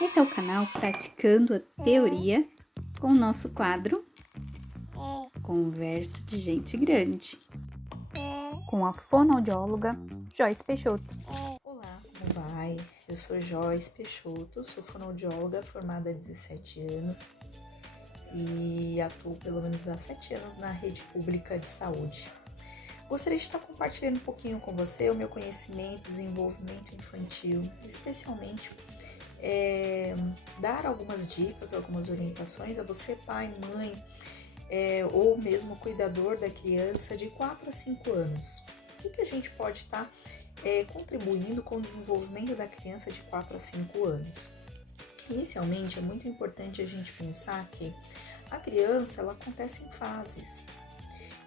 Esse é o canal Praticando a Teoria com o nosso quadro Conversa de Gente Grande, com a fonoaudióloga Joyce Peixoto. Olá, como vai? Eu sou Joyce Peixoto, sou fonoaudióloga formada há 17 anos e atuo pelo menos há 7 anos na rede pública de saúde. Gostaria de estar compartilhando um pouquinho com você o meu conhecimento, desenvolvimento infantil, especialmente dar algumas dicas, algumas orientações a você, pai, mãe, ou mesmo cuidador da criança de 4 a 5 anos. O que a gente pode estar contribuindo com o desenvolvimento da criança de 4 a 5 anos? Inicialmente, é muito importante a gente pensar que a criança, ela acontece em fases.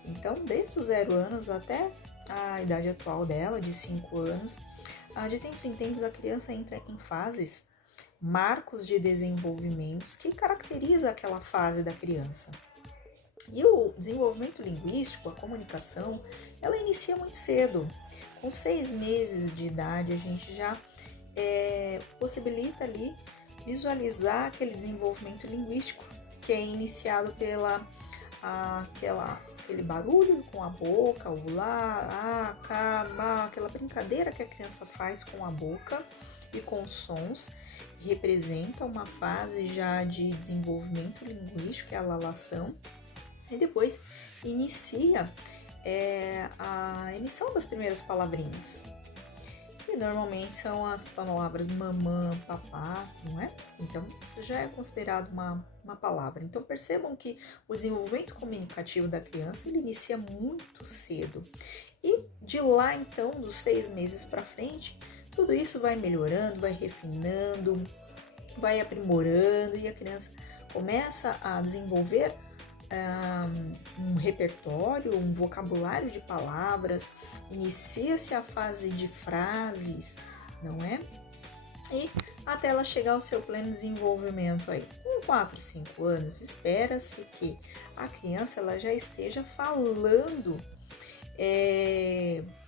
Então, desde os 0 anos até a idade atual dela, de 5 anos, de tempos em tempos a criança entra em fases, marcos de desenvolvimentos que caracteriza aquela fase da criança. E o desenvolvimento linguístico, a comunicação, ela inicia muito cedo. Com 6 meses de idade, a gente já possibilita ali visualizar aquele desenvolvimento linguístico que é iniciado aquele barulho com a boca, o lá, a, cá, má, aquela brincadeira que a criança faz com a boca e com os sons, representa uma fase já de desenvolvimento linguístico, que é a lalação, e depois inicia a emissão das primeiras palavrinhas. E normalmente são as palavras mamã, papá, não é? Então, isso já é considerado uma palavra. Então, percebam que o desenvolvimento comunicativo da criança, ele inicia muito cedo. E de lá, então, dos 6 meses para frente, tudo isso vai melhorando, vai refinando, vai aprimorando e a criança começa a desenvolver um repertório, um vocabulário de palavras, inicia-se a fase de frases, não é? E até ela chegar ao seu pleno desenvolvimento aí. Com 4, 5 anos, espera-se que a criança ela já esteja falando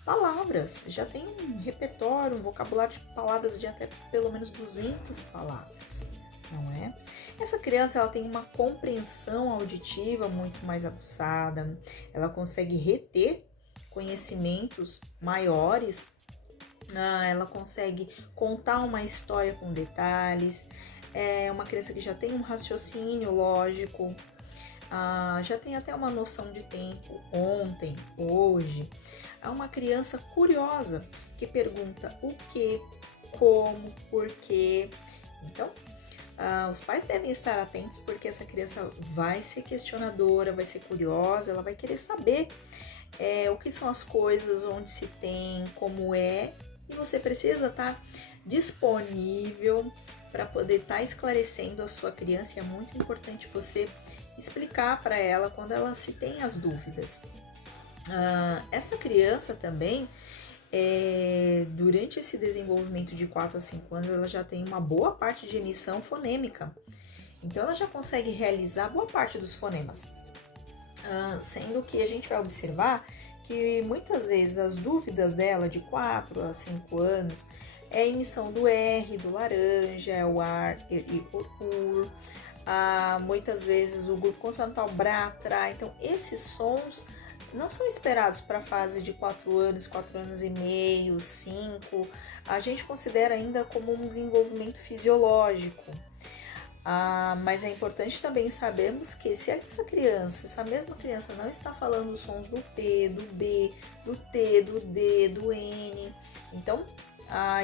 palavras, já tem um repertório, um vocabulário de palavras de até pelo menos 200 palavras, não é? Essa criança ela tem uma compreensão auditiva muito mais aguçada, ela consegue reter conhecimentos maiores, ela consegue contar uma história com detalhes, é uma criança que já tem um raciocínio lógico, já tem até uma noção de tempo, ontem, hoje. É uma criança curiosa que pergunta o que, como, por quê. Então, os pais devem estar atentos porque essa criança vai ser questionadora, vai ser curiosa, ela vai querer saber o que são as coisas, onde se tem, como é, e você precisa estar disponível para poder estar esclarecendo a sua criança, e é muito importante você explicar para ela quando ela se tem as dúvidas. Essa criança também, durante esse desenvolvimento de 4 a 5 anos, ela já tem uma boa parte de emissão fonêmica. Então, ela já consegue realizar boa parte dos fonemas. Sendo que a gente vai observar que muitas vezes as dúvidas dela de 4 a 5 anos é a emissão do R, do laranja, é o ar e o muitas vezes o grupo consonantal BRA, TRA. Então, esses sons não são esperados para a fase de 4 anos, 4 anos e meio, 5. A gente considera ainda como um desenvolvimento fisiológico. Mas é importante também sabermos que se essa mesma criança não está falando os sons do P, do B, do T, do D, do N, então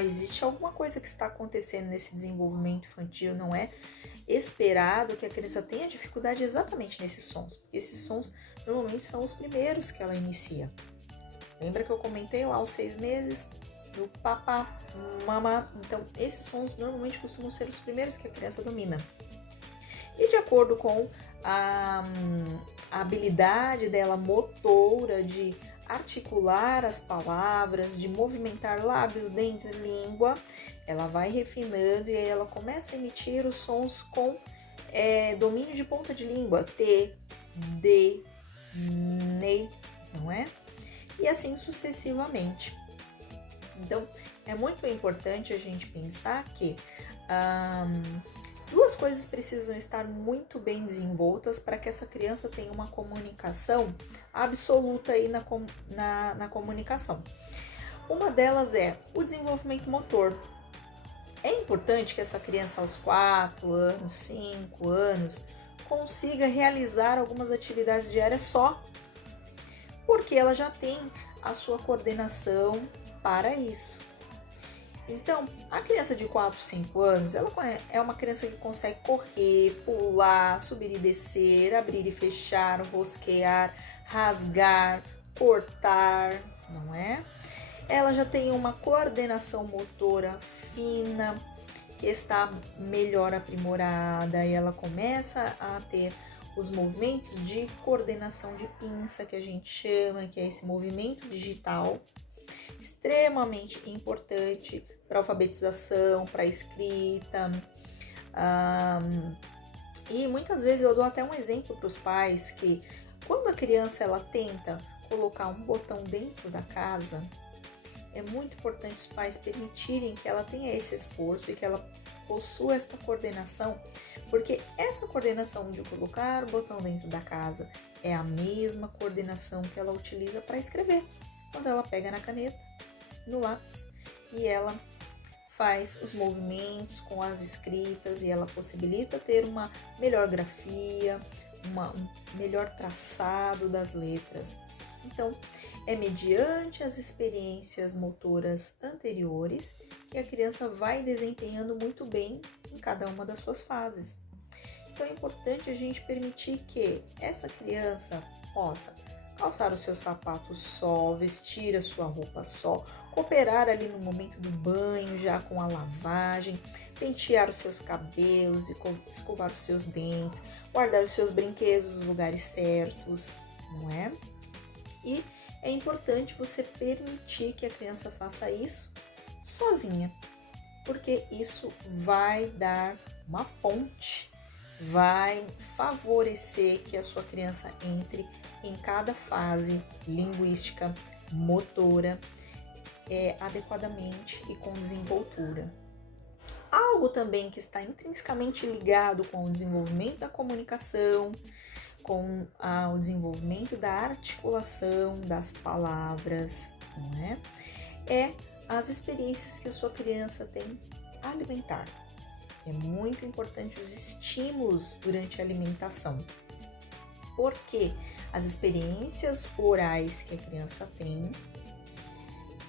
existe alguma coisa que está acontecendo nesse desenvolvimento infantil, não é esperado que a criança tenha dificuldade exatamente nesses sons, porque esses sons normalmente são os primeiros que ela inicia. Lembra que eu comentei lá os 6 meses do papá, mamá? Então, esses sons normalmente costumam ser os primeiros que a criança domina. E de acordo com a habilidade dela motora de articular as palavras, de movimentar lábios, dentes, língua, ela vai refinando e aí ela começa a emitir os sons com domínio de ponta de língua, T, D, NE, não é? E assim sucessivamente. Então, é muito importante a gente pensar que Duas coisas precisam estar muito bem desenvoltas para que essa criança tenha uma comunicação absoluta aí na comunicação. Uma delas é o desenvolvimento motor. É importante que essa criança aos 4 anos, 5 anos, consiga realizar algumas atividades diárias só, porque ela já tem a sua coordenação para isso. Então, a criança de 4, 5 anos, ela é uma criança que consegue correr, pular, subir e descer, abrir e fechar, rosquear, rasgar, cortar, não é? Ela já tem uma coordenação motora fina, que está melhor aprimorada, e ela começa a ter os movimentos de coordenação de pinça, que a gente chama, que é esse movimento digital, extremamente importante para alfabetização, para escrita. E muitas vezes eu dou até um exemplo para os pais que quando a criança ela tenta colocar um botão dentro da casa, é muito importante os pais permitirem que ela tenha esse esforço e que ela possua esta coordenação, porque essa coordenação de colocar o botão dentro da casa é a mesma coordenação que ela utiliza para escrever, quando ela pega na caneta, no lápis, e ela faz os movimentos com as escritas e ela possibilita ter uma melhor grafia, um melhor traçado das letras. Então, é mediante as experiências motoras anteriores que a criança vai desempenhando muito bem em cada uma das suas fases. Então, é importante a gente permitir que essa criança possa calçar os seus sapatos só, vestir a sua roupa só, cooperar ali no momento do banho, já com a lavagem, pentear os seus cabelos, escovar os seus dentes, guardar os seus brinquedos nos lugares certos, não é? E é importante você permitir que a criança faça isso sozinha, porque isso vai dar uma ponte, vai favorecer que a sua criança entre em cada fase linguística, motora, adequadamente e com desenvoltura. Algo também que está intrinsecamente ligado com o desenvolvimento da comunicação, com o desenvolvimento da articulação das palavras, não é? É as experiências que a sua criança tem alimentar. É muito importante os estímulos durante a alimentação, porque as experiências orais que a criança tem,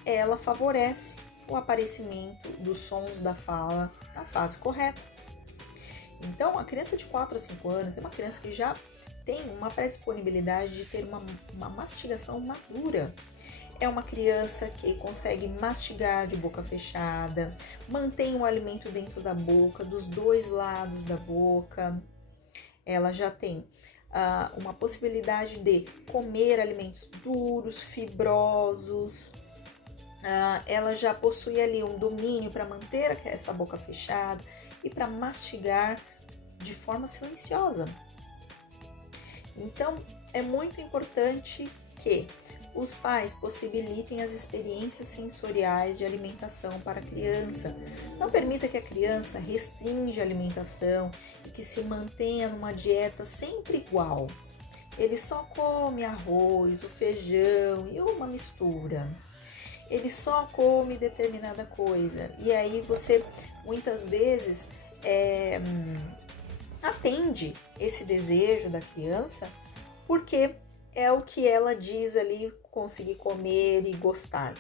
ela favorece o aparecimento dos sons da fala na fase correta. Então, a criança de 4 a 5 anos é uma criança que já tem uma predisponibilidade de ter uma mastigação madura. É uma criança que consegue mastigar de boca fechada, mantém o alimento dentro da boca, dos dois lados da boca. Ela já tem uma possibilidade de comer alimentos duros, fibrosos. Ela já possui ali um domínio para manter essa boca fechada e para mastigar de forma silenciosa. Então, é muito importante que os pais possibilitem as experiências sensoriais de alimentação para a criança. Não permita que a criança restrinja a alimentação e que se mantenha numa dieta sempre igual. Ele só come arroz, o feijão e uma mistura. Ele só come determinada coisa. E aí você, muitas vezes, atende esse desejo da criança porque é o que ela diz ali conseguir comer e gostar.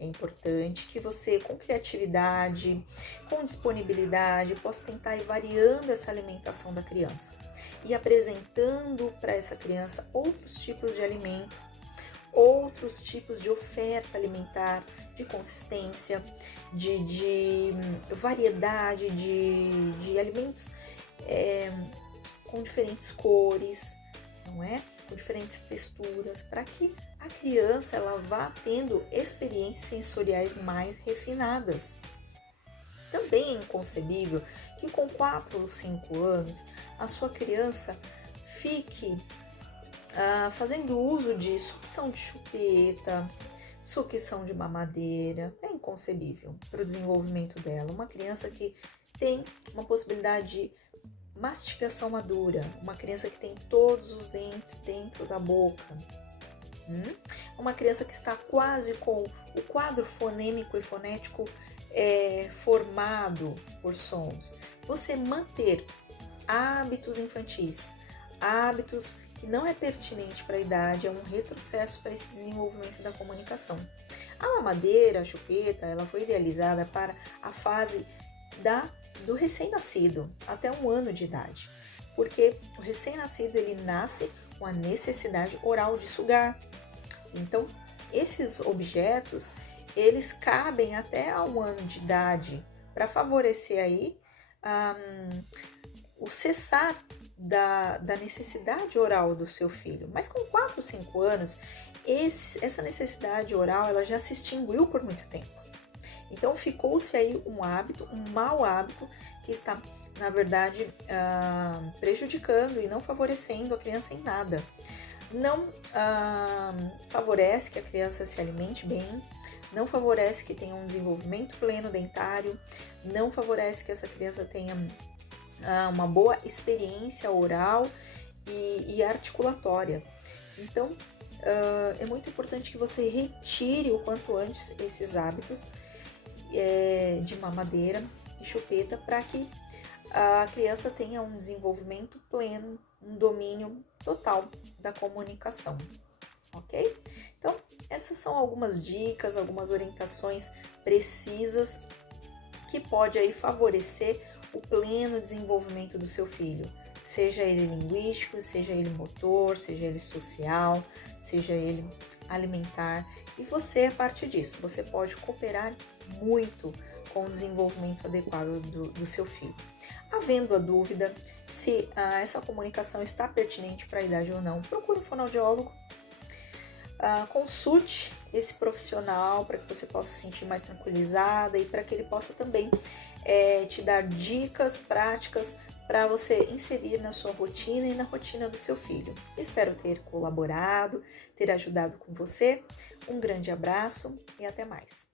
É importante que você, com criatividade, com disponibilidade, possa tentar ir variando essa alimentação da criança e apresentando para essa criança outros tipos de alimento, outros tipos de oferta alimentar, de consistência, de variedade de alimentos com diferentes cores, não é? Com diferentes texturas, para que a criança ela vá tendo experiências sensoriais mais refinadas. Também é inconcebível que com 4 ou 5 anos a sua criança fique fazendo uso de sucção de chupeta, sucção de mamadeira. É inconcebível para o desenvolvimento dela. Uma criança que tem uma possibilidade de mastigação madura, uma criança que tem todos os dentes dentro da boca, uma criança que está quase com o quadro fonêmico e fonético formado por sons. Você manter hábitos infantis, hábitos que não é pertinente para a idade, é um retrocesso para esse desenvolvimento da comunicação. A mamadeira, a chupeta, ela foi idealizada para a fase do recém-nascido, até 1 ano de idade, porque o recém-nascido ele nasce com a necessidade oral de sugar. Então, esses objetos, eles cabem até a 1 ano de idade, para favorecer aí o cessar da necessidade oral do seu filho. Mas com 4, 5 anos, essa necessidade oral ela já se extinguiu por muito tempo. Então ficou-se aí um hábito, um mau hábito, que está, na verdade, prejudicando e não favorecendo a criança em nada. Não favorece que a criança se alimente bem, não favorece que tenha um desenvolvimento pleno dentário, não favorece que essa criança tenha uma boa experiência oral e articulatória. Então, é muito importante que você retire o quanto antes esses hábitos de mamadeira e chupeta para que a criança tenha um desenvolvimento pleno, um domínio total da comunicação, ok? Então, essas são algumas dicas, algumas orientações precisas que pode aí favorecer o pleno desenvolvimento do seu filho, seja ele linguístico, seja ele motor, seja ele social, seja ele alimentar. E você, a partir disso, você pode cooperar muito com o desenvolvimento adequado do seu filho. Havendo a dúvida se essa comunicação está pertinente para a idade ou não, procure um fonoaudiólogo, consulte esse profissional para que você possa se sentir mais tranquilizada e para que ele possa também te dar dicas práticas para você inserir na sua rotina e na rotina do seu filho. Espero ter colaborado, ter ajudado com você. Um grande abraço e até mais.